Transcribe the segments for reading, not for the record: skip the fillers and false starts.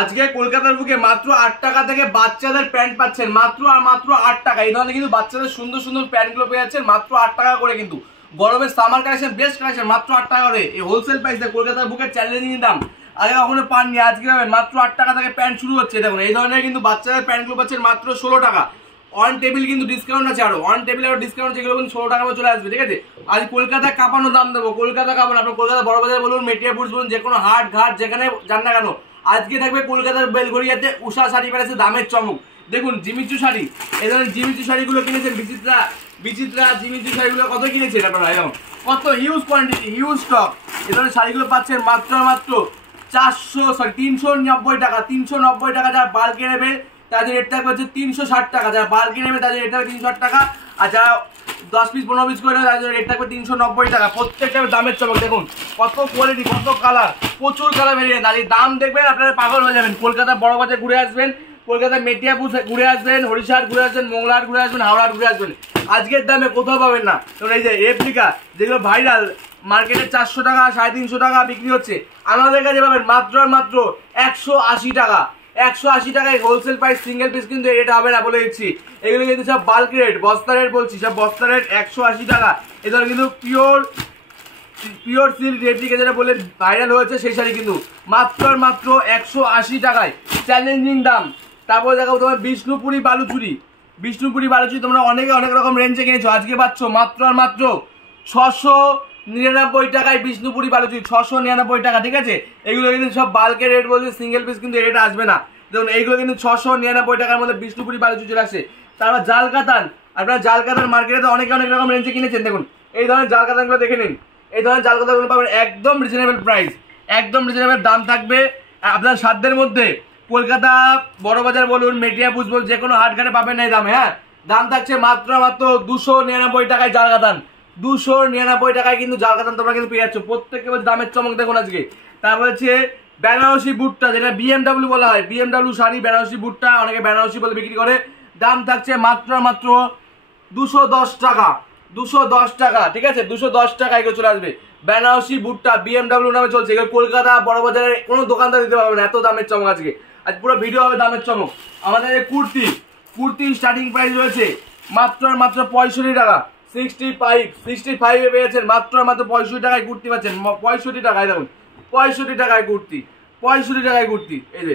আজকে কলকাতার বুকে মাত্র 8 টাকা থেকে বাচ্চাদের প্যান্ট পাচ্ছেন, মাত্র আর মাত্র 8 টাকা। এই ধরনের কিন্তু বাচ্চাদের সুন্দর সুন্দর প্যান্টগুলো পেয়ে যাচ্ছেন মাত্র 8 টাকা করে। কিন্তু গরমের সামার কালেকশন, বেস্ট কালেকশন, মাত্র 8 টাকা করে। এই হোলসেল প্রাইসে কলকাতার বুকে চ্যালেঞ্জিং দাম, আগে কখনো পাননি, আজকে পাবেন মাত্র 8 টাকা থেকে প্যান্ট শুরু হচ্ছে। দেখুন এই ধরনের কিন্তু বাচ্চাদের প্যান্টগুলো পাচ্ছেন মাত্র 16 টাকা। অন টেবিল কিন্তু ডিসকাউন্ট আছে, আরো অন টেবিল আরো ডিসকাউন্ট, যেগুলো কিন্তু 16 টাকা চলে আসবে। ঠিক আছে, আজ কলকাতা কাঁপানো দাম দেবো, কলকাতা কাঁপানো। আপনার কলকাতা বড় বাজার বলুন, মেটিয়াপুর বলুন, যে কোনো হাট ঘাট যেখানে যান না কেন, আজকে থাকবে কলকাতার বেলঘরিয়াতে উষা শাড়ি প্যালেসে দামের চমক। দেখুন জিমিচু শাড়ি, এই ধরনের জিমিচু শাড়িগুলো কিনেছেন, বিচিত্রা বিচিত্রা জিমিচু শাড়িগুলো কত কিনেছেন আপনারা? এরকম কত হিউজ কোয়ান্টিটি, হিউজ স্টক। এই ধরনের শাড়িগুলো পাচ্ছেন মাত্র মাত্র 390 টাকা। 390 টাকা। যারা বাল্কে নেবে তাদের রেট থাকবে হচ্ছে 360 টাকা। যারা বাল্কে নেবে তাদের রেট থাকবে 360 টাকা। আর যারা 10 পিস 15 পিস করে নেবে তাদের রেট থাকবে 390 টাকা। প্রত্যেকটা দামের চমক। দেখুন কত কোয়ালিটি, কত কালার, প্রচুর কালার বেরিয়ে। আর এই দাম দেখবেন আপনারা পাগল হয়ে যাবেন। কলকাতা বড় বাজার ঘুরে আসবেন, কলকাতা মেটিয়াপুর ঘুরে আসবেন, হরিশার ঘুরে আসবেন, মোংলার ঘুরে আসবেন, হাওড়ার ঘুরে আসবেন, আজকের দামে কোথাও পাবেন না। কারণ এই যে রেপ্লিকা যেগুলো ভাইরাল, মার্কেটে 400 টাকা 350 টাকা বিক্রি হচ্ছে, আমাদের কাছে পাবেন মাত্র আর মাত্র 180 টাকা। 180 টাকায় হোলসেল প্রাইস, সিঙ্গেল পিস কিন্তু রেট হবে না বলে দিচ্ছি। এগুলো কিন্তু সব বাল্ক রেট, বস্তা রেট বলছি, সব বস্তা রেট 180 টাকা। এদের কিন্তু পিওর সিল্ক রেপ্লিকা যেটা বলে ভাইরাল হয়েছে সেই শাড়ি কিন্তু মাত্র আর মাত্র 180 টাকায়, চ্যালেঞ্জিং দাম। তারপরে দেখো তোমার বিষ্ণুপুরি বালুচুরি, বিষ্ণুপুরি বালুচুরি তোমরা অনেকে অনেক রকম রেঞ্জে কিনেছো, আজকে পাচ্ছ মাত্র আর মাত্র 699 টাকায় বিষ্ণুপুরি বালুচুরি, 699 টাকা। ঠিক আছে, এগুলো কিন্তু সব বাল্কের রেট বলছে, সিঙ্গেল পিস কিন্তু রেট আসবে না। দেখুন এইগুলো কিন্তু 699 টাকার মধ্যে বিষ্ণুপুরি বালুচুরি চলে আসে। তারপর জাল কাতান, আপনারা জাল কাতান মার্কেটে অনেকে অনেক রকম রেঞ্জে কিনেছেন। দেখুন এই ধরনের জাল কাতানগুলো দেখে নিন, এই ধরনের জাল কাতানগুলো পাবেন একদম রিজনেবল প্রাইস, একদম রিজনেবল দাম থাকবে আপনার সাধ্যের মধ্যে। কলকাতা বড় বাজার বলুন, মেটিয়াপুর বলুন, যে কোনো হাটঘাটে পাবেন না এই দামে। হ্যাঁ, দাম থাকছে মাত্র মাত্র 299 টাকায় জাল কাতান। 299 টাকায় কিন্তু জাল কাতান তোমরা কিন্তু পেয়ে যাচ্ছ। প্রত্যেকের মধ্যে দামের চমক দেখুন আজকে। তারপর হচ্ছে বেনারসি বুটটা, যেটা বিএমডাব্লিউ বলা হয়, বিএমডাব্লিউ শাড়ি বেনারসি বুটটা, অনেকে বেনারসি বলে বিক্রি করে। দাম থাকছে মাত্র মাত্র 210 টাকা। 210 টাকা। ঠিক আছে, 210 টাকা এগুলো চলে আসবে। বেনারসি বুটটা বিএমডাব্লিউ নামে চলছে, এগুলো কলকাতা বড় বাজারে কোনো দোকানদার দিতে পারবে না, এত দামের চমক আজকে। আজ পুরো ভিডিও হবে দামের চমক। আমাদের কুর্তি স্টার্টিং প্রাইস রয়েছে মাত্র আর মাত্র 65 টাকা। 65 পেয়েছেন মাত্র আর মাত্র 65 টাকায় কুর্তি পাচ্ছেন। 65 টাকায়, দেখুন 65 টাকায় কুর্তি, 65 টাকায় কুর্তি। এই যে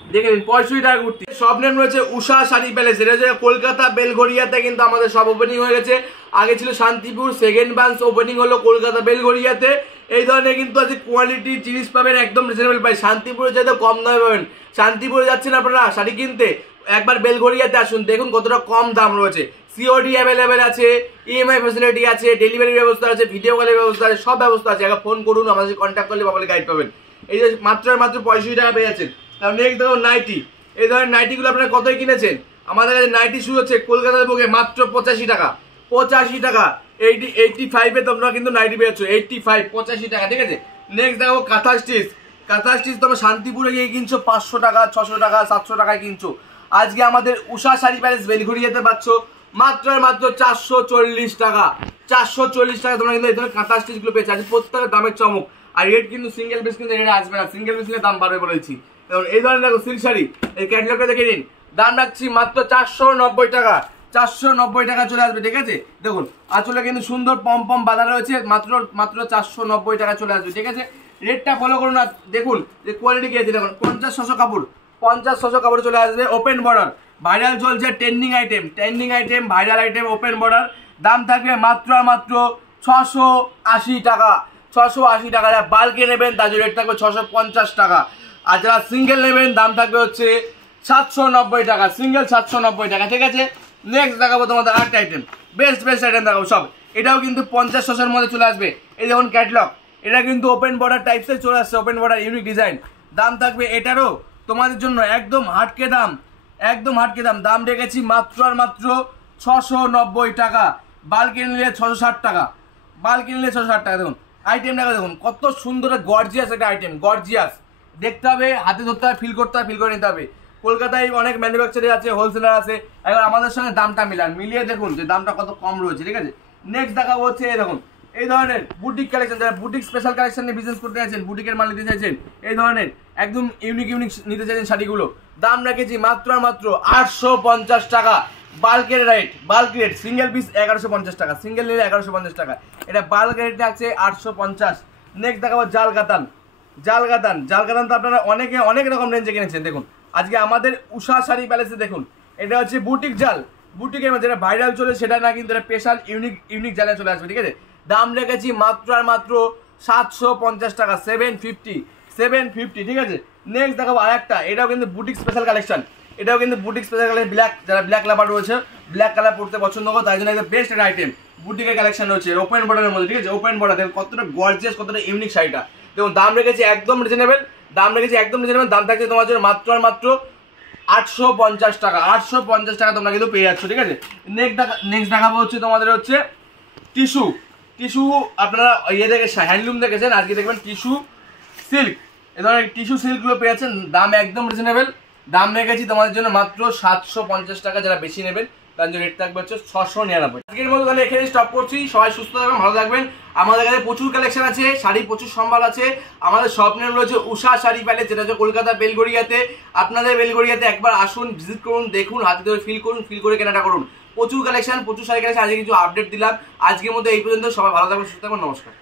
দেখে নিন, 65 টাকা কুর্তি। সব নেম রয়েছে উষা শাড়ি প্যালেস, এটা হচ্ছে কলকাতা বেলঘরিয়াতে কিন্তু আমাদের সব ওপেনিং হয়ে গেছে। আগে ছিল শান্তিপুর, সেকেন্ড ব্রাঞ্চ ওপেনিং হলো কলকাতা বেলঘরিয়াতে। এই ধরনের কিন্তু আজকে কোয়ালিটি জিনিস পাবেন একদম রিজনেবল প্রাইস। শান্তিপুরে যেতে কম দামে পাবেন। শান্তিপুরে যাচ্ছেন আপনারা শাড়ি কিনতে, একবার বেলঘরিয়াতে আসুন, দেখুন কতটা কম দাম রয়েছে। সিওডি অ্যাভেলেবেল আছে, ইএমআই ফ্যাসিলিটি আছে, ডেলিভারি ব্যবস্থা আছে, ভিডিও কলের ব্যবস্থা আছে, সব ব্যবস্থা আছে। একবার ফোন করুন, আমাদের কন্ট্যাক্ট করলে পাবলে গাইড পাবেন। এই যে মাত্র মাত্র 65 টাকা পেয়ে যাচ্ছেন। তার নেক্সট দেখুন নাইটি, এই ধরনের নাইটিগুলো আপনারা কতই কিনেছেন? আমাদের কাছে নাইটি শুরু হচ্ছে কলকাতার বুকে মাত্র 85 টাকা। 85 টাকা। 85 তোমরা কিন্তু নাইটি পেয়েছ, 85 85 টাকা। ঠিক আছে, নেক্সট দেখো কাঁথা স্টিচ। কাঁথা স্টিচ তোমরা শান্তিপুরে গিয়ে কিনছো 500 টাকা, 600 টাকা, 700 টাকায় কিনছো। আজকে আমাদের উষা শাড়ি প্যালেস বেলঘরিয়াতে পাচ্ছ মাত্র মাত্র 440 টাকা। 440 টাকা তোমরা কিন্তু এই ধরনের কাঁথা স্টিচগুলো পেয়েছো। আজকে প্রত্যেকের দামের চমক। আর রেট কিন্তু সিঙ্গেল পিস কিন্তু রেট আসবে না, সিঙ্গেল পিস দাম বাড়বে বলেছি। এই ধরনের দেখো সিল্ক শাড়ি, এই ক্যাটালগটা দেখে নিন, দাম রাখছি মাত্র 490 টাকা। 490 টাকা চলে আসবে। ঠিক আছে, দেখুন আসলে কিন্তু সুন্দর পম পম বাঁধা রয়েছে, মাত্র মাত্র 490 টাকা চলে আসবে। ঠিক আছে, রেটটা ফলো করুন। আর দেখুন যে কোয়ালিটি কি আছে, দেখুন 50-600 কাপড়, 50-600 কাপড় চলে আসবে। ওপেন বর্ডার ভাইরাল চলছে, trending item, viral item, open border. দাম থাকবে মাত্র আর মাত্র 680 টাকা। 680 টাকা। যারা বাল্কে নেবেন তাদের রেট থাকবে 650 টাকা। আর যারা সিঙ্গেল নেবেন দাম থাকবে হচ্ছে 790 টাকা, সিঙ্গেল 790 টাকা। ঠিক আছে, নেক্সট দেখাবো তোমাদের আরেকটা আইটেম, বেস্ট আইটেম দেখাবো সব। এটাও কিন্তু 50-600-এর মধ্যে চলে আসবে। এই দেখুন ক্যাটলগ, এটা কিন্তু ওপেন বর্ডার টাইপসের চলে আসছে, ওপেন বর্ডার ইউনিক ডিজাইন। দাম থাকবে এটারও তোমাদের জন্য একদম হাটকে দাম, একদম হাটকে দাম। দাম রেখেছি মাত্র আর মাত্র 690 টাকা। বাল্কে নিলে 660 টাকা, বাল্কে নিলে 660 টাকা। দেখুন আইটেমটা দেখুন কত সুন্দর, গর্জিয়াস একটা আইটেম, গর্জিয়াস। দেখতে হবে, হাতে ধরতে হবে, ফিল করতে হবে, ফিল করে নিতে হবে। কলকাতায় অনেক ম্যানুফ্যাকচারার আছে, হোলসেলার আছে, এবার আমাদের সঙ্গে দামটা মিলিয়ে দেখুন যে দামটা কত কম রয়েছে। ঠিক আছে, নেক্সট দেখাবো হচ্ছে এই দেখুন এই ধরনের বুটিক কালেকশন, যারা বুটিক স্পেশাল কালেকশন নিয়ে বিজনেস করতে চাইছেন, বুটিকের মাল নিতে চাইছেন, এই ধরনের একদম ইউনিক নিতে চাইছেন শাড়িগুলো, দাম রেখেছি মাত্র আর মাত্র 850 টাকা। বাল্কের rate, bulk rate, single piece 1150 টাকা, সিঙ্গেল নিলে 1150 টাকা, এটা বাল্ক রেট আছে 850। নেক্সট দেখাবো জাল কাতান। জাল কাতান তো আপনারা অনেকে অনেক রকম রেঞ্জে কিনেছেন। দেখুন আজকে আমাদের উষা শাড়ি প্যালেসে দেখুন, এটা হচ্ছে বুটিক জাল। বুটিকের মধ্যে যেটা ভাইরাল চলে সেটা না, কিন্তু এটা স্পেশাল ইউনিক জালে চলে আসবে, ঠিক আছে। দাম রেখেছি মাত্র আর মাত্র 750 টাকা, 750, ঠিক আছে। নেক্সট দেখাবো আরেকটা, এটাও কিন্তু বুটিক স্পেশাল কালেকশন, এটাও কিন্তু বুটিক স্পেশাল কালেকশন। ব্ল্যাক, যারা ব্ল্যাক লাভার রয়েছে, ব্ল্যাক কালার পড়তে পছন্দ করো, তাই জন্য একটা বেস্ট একটা আইটেম বুটিকের কালেকশন রয়েছে ওপেন বর্ডারের মধ্যে, ঠিক আছে। ওপেন বর্ডার দেখুন কতটা গর্জিয়াস, কতটা ইউনিক শাড়িটা দেখুন। দাম রেখেছি একদম রিজনেবল, দাম থাকছে তোমার জন্য মাত্র আর মাত্র 850 টাকা। 850 টাকা তোমরা কিন্তু পেয়ে যাচ্ছ, ঠিক আছে। নেক্সট দেখাবো হচ্ছে তোমাদের হচ্ছে টিস্যু। আপনারা ইয়ে দেখেছেন, হ্যান্ডলুম দেখেছেন, আজকে দেখবেন টিস্যু সিল্ক। এই ধরনের টিস্যু সিল্কগুলো পেয়ে যাচ্ছেন, দাম একদম রিজনেবল। দাম রেখেছি তোমাদের জন্য মাত্র 750 টাকা। যারা বেশি নেবেন তার জন্য রেট থাকবে হচ্ছে 699। আজকের মতো তাহলে এখানে স্টপ করছি। সবাই সুস্থ থাকবেন, ভালো থাকবেন। আমাদের কাছে প্রচুর কালেকশন আছে, শাড়ি প্রচুর সম্ভার আছে। আমাদের স্বপ্নের রয়েছে উষা শাড়ি প্যালেস, যেটা হচ্ছে কলকাতা বেলগড়িয়াতে। আপনাদের বেলগড়িয়াতে একবার আসুন, ভিজিট করুন, দেখুন, হাতে ধরে ফিল করুন, ফিল করে কেনাটা করুন। প্রচুর কালেকশন, প্রচুর শাড়ি কালেকশন, আজকে কিছু আপডেট দিলাম। আজকের মতো এই পর্যন্ত। সবাই ভালো থাকবেন, সুস্থ থাকবেন, নমস্কার।